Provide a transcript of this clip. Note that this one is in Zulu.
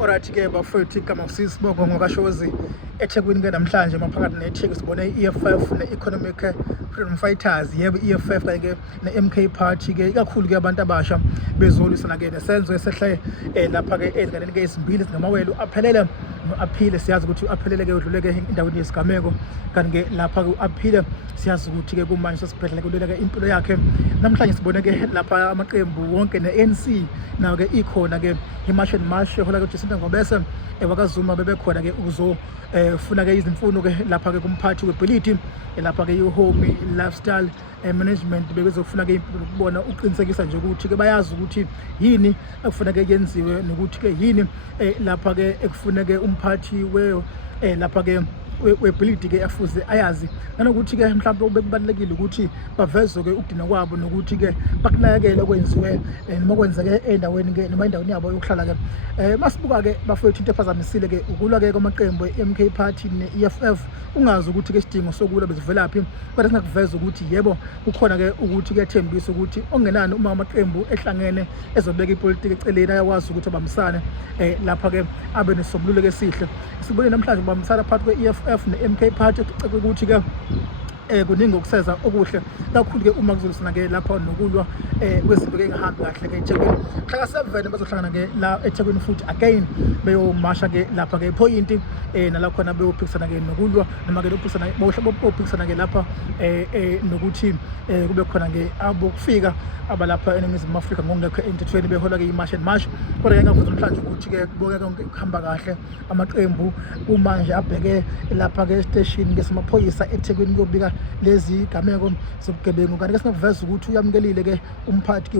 Alright ke bafowethu igama usisibongo ngokashozi eThekwini ke namhlanje maphakathi neThekwini sibone i-EFF ne-Economic Freedom Fighters yebo i-EFF kanye ke ne-MK Party ke ikakhulu ke abantu abasha bezolisana ke nesenzo esehle lapha ke ezinganeni ke ezimbili zingamawele aphelele no-Aphile siyazi ukuthi u-Aphelele ke udlule ke endaweni yesigameko kanti ke lapha ke u-Aphile siyazi ukuthi ke kumanje sesiphethe kulela ke impilo yakhe namhlanje sibone ke lapha amaqembu wonke ne-ANC nawo ke ikhona ke i-march and march hola ke Jacinta Ngobese wakaZuma bebekhona ke funa ke izimfuno ke lapha ke kumphathi webhilidi lapha ke i-home lifestyle management bezofuna ke ukubona uqinisekisa nje ukuthi ke bayazi ukuthi yini ekufuna ke yenziwe nokuthi ke yini lapha ke ekufuna ke umphathi lapha ke webhilidi ke afuze ayazi nanokuthi ke mhlawumbe bekubalekile ukuthi bavezwe ke ukudina kwabo nokuthi ke bakunakekele okwenziwe noma kwenzeke endaweni ke noma endaweni yabo yokuhlala ke masibuka ke bafowethu into ephazamisile ke ukulwa ke kwamaqembu e-MK Party ne-EFF ungazi ukuthi ke isidingo sokulwa bezivelaphi kodwa singakuveza ukuthi yebo kukhona ke ukuthi kuyathembisa ukuthi ongenani uma amaqembu ehlangene ezobeka ipolitiki eceleni ayakwazi ukuthi abambisane lapha ke abe nesobululo ke sihle sibone namhlanje babambisana phakathi kwe-EFF ne-MK Party eceke ukuthi ke kuningi ukuseza okuhle kakhulu ke uma kuzolisana ke lapha nokulwa kwezinto ke engahambi kahle ke eThekwini mhla ka7 bazohlangana ke la eThekwini futhi again beyomasha ke lapha ke point nala khona beyophikisana ke nokulwa noma ke lophikisana bophikisana ke lapha nokuthi kube khona ke abokufika abalapha eNingizimu Afrika ngokungekho entethweni behola ke i-march and march kodwa ke ngavuza namhlanje ukuthi ke kuboke konke kuhamba kahle amaqembu kumanje abheke lapha ke station ke samaphoyisa eThekwini kuyobika lezi gameko zobugebengu kanti ke singakuveza ukuthi uyamukelile ke umphathi ke